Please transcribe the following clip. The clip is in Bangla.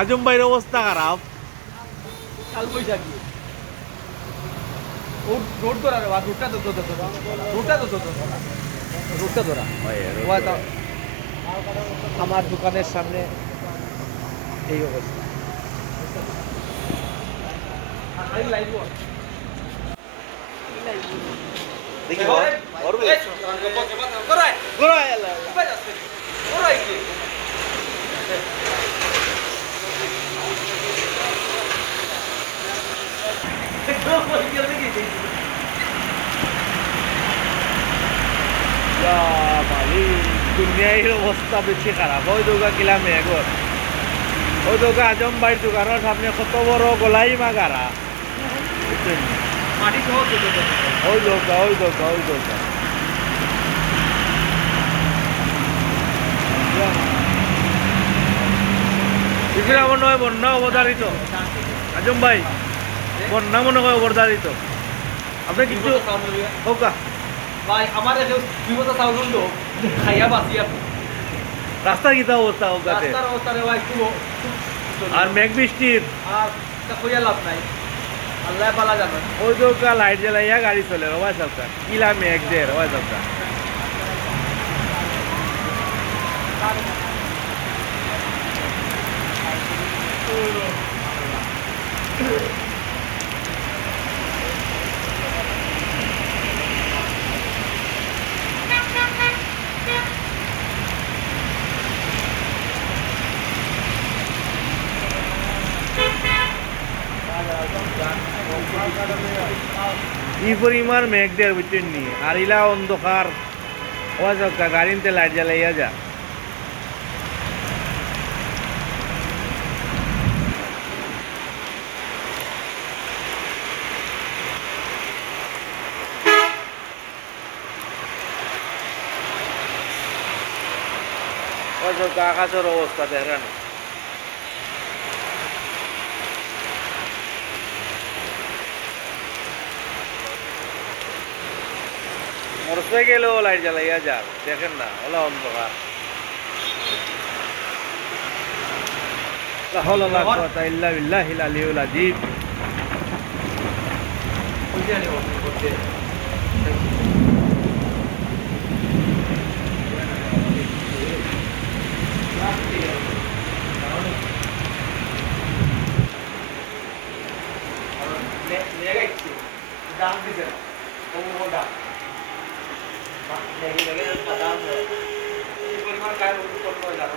আজম ভাইয়ের অবস্থা খারাপ। কাল বৈশাখী ও রোড ধরা রে রোডটা তো রোডটা ধরা আমার দোকানের সামনে এই অবস্থা। দেখি দুনিয়ার অবস্থা বেশি খারাপ। ওই দোকা কিলা মেঘর, ওই দোকা আজম ভাই দোকানের সামনে কত বড় গলাই মাগারা। মাটি সহ ওই দোকা এগুলো মনে হয় বন্যা অবধারিত। আজম ভাই বন্যা মনে হয় অবধারিত। আপনি কিছু হোকা ভাই আমার বিপদ চাউল খাইয়া বাঁচি আপনি রাস্তার কিতা অবস্থা হোক গাছে রাস্তার অবস্থা রে ভাই খুব আর মেঘ বৃষ্টির আর কইয়া লাভ নাই, আল্লাহ পালা জানো। ওই দোকা লাইট জ্বালাইয়া গাড়ি চলে রবাই সরকার কিলা মেঘ দে রবাই সরকার। ই পরিমাণ মেঘ দেয় বুঝছেন নি, আর ইলা অন্ধকার ওয়া সরকার গাড়িতে লাইট জ্বালাইয়া যা। আকাশের অবস্থা দেখেন। মোটরসাইকেলেও লাইট জ্বালাইয়া যাক দেখেন না, ওলা অন্ধকার। লা হাওলা ওয়ালা কুওয়াতা ইল্লা বিল্লাহিল আলিয়্যিল আযীম। দাম দিছে দাম পরিমাণ কায় করতে হয় জানো।